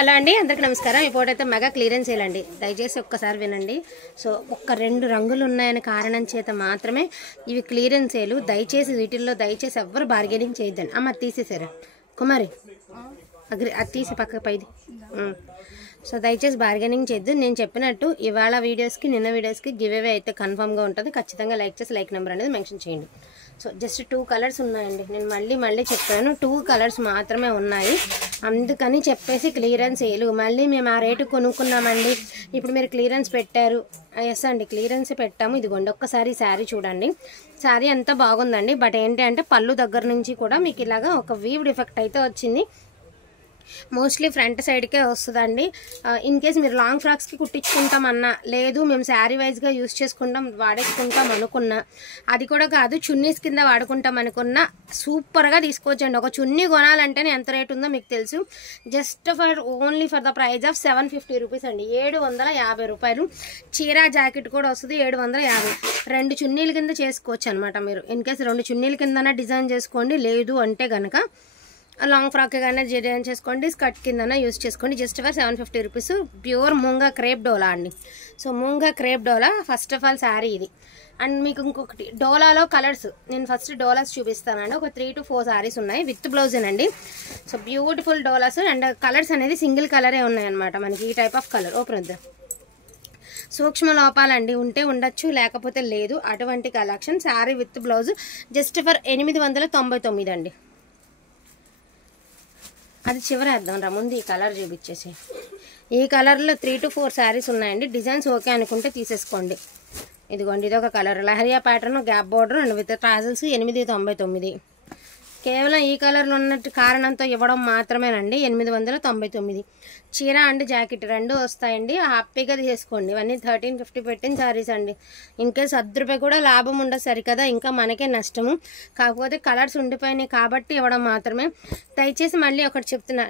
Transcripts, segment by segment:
Hello అండి, అందరికీ నమస్కారం. ఇప్పుడైతే మెగా క్లియరెన్స్ సేల్ అండి. దయచేసి ఒక్కసారి వినండి. సో రెండు రంగులు ఉన్నాయనే కారణం చేత మాత్రమే ఇవి క్లియరెన్స్ సేలు. దయచేసి వీటిల్లో దయచేసి ఎవ్వరు బార్గెనింగ్ చేయొద్దండి. అమ్మ తీసేసారా కుమారి, అది తీసి పక్క పైది. సో దయచేసి బార్గెనింగ్ చేయొద్దు. నేను చెప్పినట్టు ఇవాళ వీడియోస్కి నిన్న వీడియోస్కి గివ్ అవే అయితే కన్ఫర్మ్గా ఉంటుంది. ఖచ్చితంగా లైక్ చేసి లైక్ నెంబర్ అనేది మెన్షన్ చేయండి. సో జస్ట్ 2 కలర్స్ ఉన్నాయండి. నేను మళ్ళీ చెప్పాను 2 కలర్స్ మాత్రమే ఉన్నాయి. అందుకని చెప్పేసి క్లియరెన్స్ సేలు. మళ్ళీ మేము ఆ రేటు కొనుక్కున్నామండి, ఇప్పుడు మీరు క్లియరెన్స్ పెట్టారు. ఎస్ అండి, క్లియరెన్స్ పెట్టాము. ఇదిగోండి ఒక్కసారి శారీ చూడండి. శారీ ఎంత బాగుందండి. బట్ ఏంటి అంటే పళ్ళు దగ్గర నుంచి కూడా మీకు ఇలాగా ఒక వీవ్ డిఫెక్ట్ అయితే వచ్చింది. మోస్ట్లీ ఫ్రంట్ సైడ్కే వస్తుందండి. ఇన్ కేస్ మీరు లాంగ్ ఫ్రాక్స్కి కుట్టించుకుంటామన్నా, లేదు మేము శారీ వైజ్గా యూస్ చేసుకుంటాం వాడేసుకుంటాం అనుకున్నా, అది కూడా కాదు చున్నీస్ కింద వాడుకుంటాం అనుకున్నా సూపర్గా తీసుకోవచ్చండి. ఒక చున్నీ కొనాలంటేనే ఎంత రేట్ ఉందో మీకు తెలుసు. Just only for the price of 750 rupees అండి. 750 రూపాయలు. చీర జాకెట్ కూడా వస్తుంది 750. 2 చున్నీల కింద చేసుకోవచ్చు అనమాట. మీరు ఇన్ కేస్ 2 చున్నీల కిందనే డిజైన్ చేసుకోండి, లేదు అంటే కనుక లాంగ్ ఫ్రాక్ కానీ డిజైన్ చేసుకోండి, స్కర్ట్ కిందన యూస్ చేసుకోండి. Just for 750 rupees. Pure moonga crepe dola అండి. So moonga crepe dola first of all sari ఇది. అండ్ మీకు ఇంకొకటి డోలాలో కలర్స్, నేను ఫస్ట్ డోలాస్ చూపిస్తానండి. ఒక 3 to 4 శారీస్ ఉన్నాయి విత్ బ్లౌజేనండి. So beautiful dolas. And colours అనేది సింగిల్ కలరే ఉన్నాయన్నమాట మనకి. ఈ టైప్ ఆఫ్ కలర్ ఓపెన్ వద్దాం. సూక్ష్మ లోపాలండి, ఉంటే ఉండొచ్చు లేకపోతే లేదు. అటువంటి collection sari with blouse just for 899 అండి. అది చివరేద్దాం రా, ముందు ఈ కలర్ చూపించేసి. ఈ కలర్లో 3 to 4 శారీస్ ఉన్నాయండి. డిజైన్స్ ఓకే అనుకుంటే తీసేసుకోండి. ఇదిగోండి ఇదొక colour, leheriya pattern, gap border and with tassels 899. కేవలం ఈ కలర్లో ఉన్నట్టు కారణంతో ఇవ్వడం మాత్రమేనండి. 899. చీర అండ్ జాకెట్ 2 వస్తాయండి. హ్యాపీగా తీసుకోండి. ఇవన్నీ 1350 పెట్టిన శారీస్ అండి. ఇన్కేస్ 10 రూపాయలు కూడా లాభం ఉండదు సరికదా, ఇంకా మనకే నష్టము. కాకపోతే కలర్స్ ఉండిపోయినాయి కాబట్టి ఇవ్వడం మాత్రమే. దయచేసి మళ్ళీ ఒకటి చెప్తున్నా,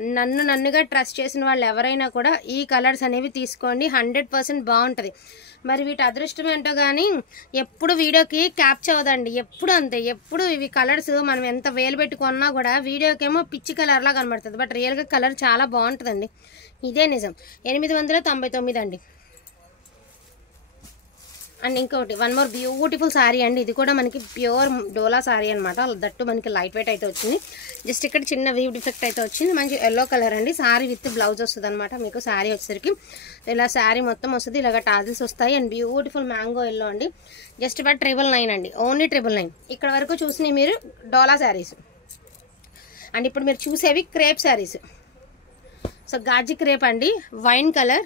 నన్నుగా ట్రస్ట్ చేసిన వాళ్ళు ఎవరైనా కూడా ఈ కలర్స్ అనేవి తీసుకోండి. 100% బాగుంటుంది. మరి వీటి అదృష్టం ఏంటో కానీ ఎప్పుడు వీడియోకి క్యాప్చర్ అవ్వదండి. ఎప్పుడు అంతే. ఎప్పుడు ఇవి కలర్స్ మనం ఎంత వేలు పెట్టుకున్నా కూడా వీడియోకేమో పిచ్చి కలర్లా కనబడుతుంది, బట్ రియల్గా కలర్ చాలా బాగుంటుందండి. ఇదే నిజం. 899 అండి. అండ్ ఇంకోటి వన్ మోర్ బ్యూటిఫుల్ శారీ అండి. ఇది కూడా మనకి ప్యూర్ డోలా శారీ అనమాట. దట్టు మనకి లైట్ వెయిట్ అయితే వచ్చింది. జస్ట్ ఇక్కడ చిన్న వీవ్ డిఫెక్ట్ అయితే వచ్చింది. మంచి ఎల్లో కలర్ అండి. శారీ విత్ బ్లౌజ్ వస్తుంది అనమాట. మీకు శారీ వచ్చేసరికి ఇలా శారీ మొత్తం వస్తుంది. ఇలాగ టాజిల్స్ వస్తాయి. అండ్ బ్యూటిఫుల్ మ్యాంగో ఎల్లో అండి. జస్ట్ బట్ 999 అండి. ఓన్లీ 999. ఇక్కడ వరకు చూసినవి మీరు డోలా శారీస్. అండ్ ఇప్పుడు మీరు చూసేవి crepe saris. So gaji crepe అండి, వైన్ కలర్.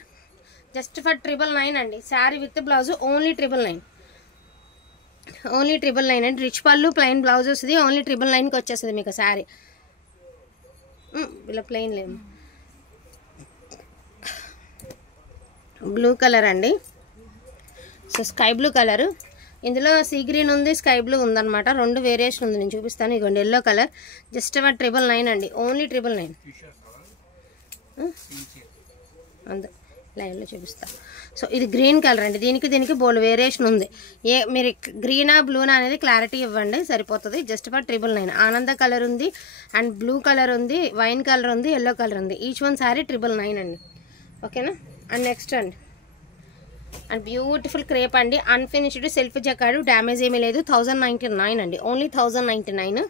జస్ట్ ఫర్ 999 అండి. Sari with blouse only 999. Only 999 అండి. రిచ్ పళ్ళు, ప్లెయిన్ బ్లౌజ్ వస్తుంది. ఓన్లీ 999కి వచ్చేస్తుంది మీకు శారీ. ఇలా ప్లెయిన్ లేదు. బ్లూ కలర్ అండి. So sky blue colour. ఇందులో సీ గ్రీన్ ఉంది, స్కై బ్లూ ఉందన్నమాట. 2 వేరియేషన్ ఉంది. నేను చూపిస్తాను. ఇదిగోండి ఎల్లో కలర్. జస్ట్ ఫర్ 999 అండి. ఓన్లీ 999. అంతే లైన్లో చూపిస్తా. సో ఇది గ్రీన్ కలర్ అండి. దీనికి బోల్డ్ వేరియేషన్ ఉంది. మీరు గ్రీనా బ్లూనా అనేది క్లారిటీ ఇవ్వండి సరిపోతుంది. Just for 999. ఆనంద కలర్ ఉంది, అండ్ బ్లూ కలర్ ఉంది, వైన్ కలర్ ఉంది, ఎల్లో కలర్ ఉంది. ఈచ్ వన్ శారీ 999 అండి. ఓకేనా. అండ్ నెక్స్ట్ అండి, అండ్ బ్యూటిఫుల్ క్రేప్ అండి. అన్ఫినిష్డ్ సెల్ఫ్ జకాడు, డ్యామేజ్ ఏమీ లేదు. 1099 అండి. ఓన్లీ 1099.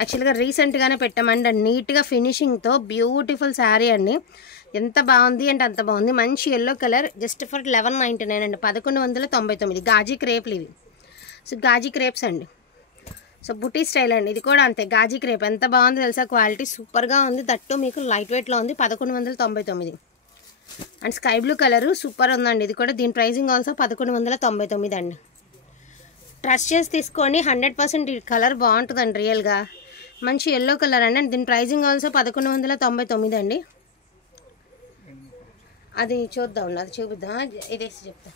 యాక్చువల్గా రీసెంట్గానే పెట్టామండి. అండ్ నీట్గా ఫినిషింగ్తో బ్యూటిఫుల్ శారీ అండి. ఎంత బాగుంది అంటే అంత బాగుంది. మంచి ఎల్లో కలర్. జస్ట్ ఫర్ 1199 అండి. 1199. గాజీ క్రేప్లు ఇవి. సో గాజీ క్రేప్స్ అండి. సో బుటీ స్టైల్ అండి. ఇది కూడా అంతే గాజీ క్రేప్. ఎంత బాగుంది తెలుసా, క్వాలిటీ సూపర్గా ఉంది. దట్టు మీకు లైట్ వెయిట్లో ఉంది. 1199. And sky blue colour super ఉందండి. ఇది కూడా దీని ప్రైజింగ్ ఆల్సో 1199 అండి. ట్రస్ట్ చేసి తీసుకోండి. 100% ఈ కలర్ బాగుంటుందండి రియల్గా. మంచి ఎల్లో కలర్ అండి. అండ్ దీని ప్రైజింగ్ ఆల్సో 1199 అండి. అది చూద్దాం, అది చూపిద్దాం. ఇదేసి చెప్తా.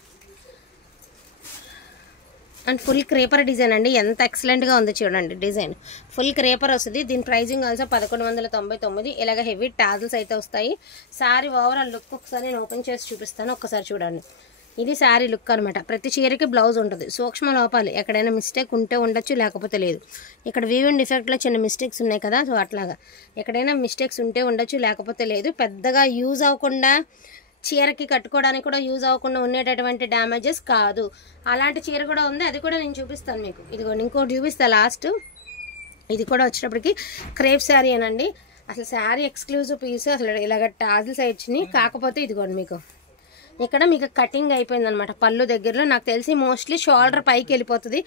అండ్ ఫుల్ క్రేపర్ డిజైన్ అండి. ఎంత ఎక్సలెంట్గా ఉంది చూడండి డిజైన్. ఫుల్ క్రేపర్ వస్తుంది. దీని ప్రైజింగ్ ఆల్సో 1199. ఇలాగ హెవీ టాజిల్స్ అయితే వస్తాయి. శారీ ఓవరాల్ లుక్ ఒకసారి నేను ఓపెన్ చేసి చూపిస్తాను. ఒక్కసారి చూడండి. ఇది శారీ లుక్ అనమాట. ప్రతి చీరకి బ్లౌజ్ ఉంటుంది. సూక్ష్మ లోపాలు ఎక్కడైనా మిస్టేక్ ఉంటే ఉండొచ్చు, లేకపోతే లేదు. ఇక్కడ వీవింగ్ డిఫెక్ట్లో చిన్న మిస్టేక్స్ ఉన్నాయి కదా, సో అట్లాగా ఎక్కడైనా మిస్టేక్స్ ఉంటే ఉండొచ్చు, లేకపోతే లేదు. పెద్దగా యూజ్ అవ్వకుండా, చీరకి కట్టుకోవడానికి కూడా యూజ్ అవ్వకుండా ఉండేటటువంటి డ్యామేజెస్ కాదు. అలాంటి చీర కూడా ఉంది, అది కూడా నేను చూపిస్తాను మీకు. ఇదిగోండి ఇంకోటి చూపిస్తాను లాస్ట్. ఇది కూడా వచ్చేటప్పటికి క్రేప్ శారీ అనండి. అసలు శారీ ఎక్స్క్లూజివ్ పీస్. అసలు ఇలాగ టాజిల్స్ వచ్చినాయి. కాకపోతే ఇదిగోండి మీకు ఇక్కడ మీకు కటింగ్ అయిపోయిందనమాట పళ్ళు దగ్గరలో. నాకు తెలిసి మోస్ట్లీ షోల్డర్ పైకి వెళ్ళిపోతుంది.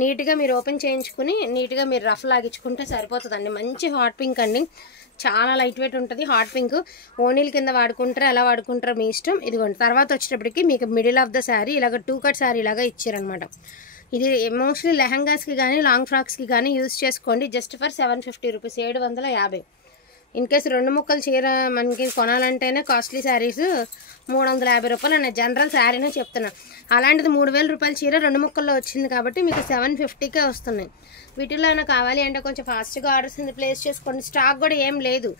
నీట్గా మీరు ఓపెన్ చేయించుకుని నీట్గా మీరు రఫ్ లాగించుకుంటే సరిపోతుందండి. మంచి హాట్ పింక్ అండి, చాలా లైట్ వెయిట్ ఉంటుంది. హాట్ పింక్ ఓనీల కింద వాడుకుంటారు, ఎలా వాడుకుంటారో మీ ఇష్టం. ఇదిగోండి తర్వాత వచ్చేటప్పటికి మీకు మిడిల్ ఆఫ్ ద శారీ ఇలాగ 2 కట్ శారీ లాగా ఇచ్చారనమాట. ఇది మోస్ట్లీ లెహంగాస్కి కానీ లాంగ్ ఫ్రాక్స్కి కానీ యూజ్ చేసుకోండి. Just for 750 rupees, 750. In case 2 ముక్కలు చీర మనకి కొనాలంటేనే కాస్ట్లీ శారీస్ 350 రూపాయలు అనే జనరల్ శారీనే చెప్తున్నా. అలాంటిది 3000 రూపాయల చీర 2 ముక్కల్లో వచ్చింది కాబట్టి మీకు 750కే వస్తున్నాయి. వీటిలో అయినా కావాలి అంటే కొంచెం ఫాస్ట్గా ఆర్డర్స్ ప్లేస్ చేసుకోండి. స్టాక్ కూడా ఏం లేదు.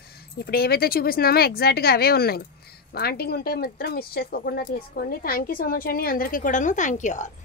ఇప్పుడు ఏవైతే చూపిస్తున్నామో ఎగ్జాక్ట్గా అవే ఉన్నాయి. వాంటింగ్ ఉంటే మాత్రం మిస్ చేసుకోకుండా తీసుకోండి. థ్యాంక్ యూ సో మచ్ అండి అందరికీ కూడాను. Thank you all.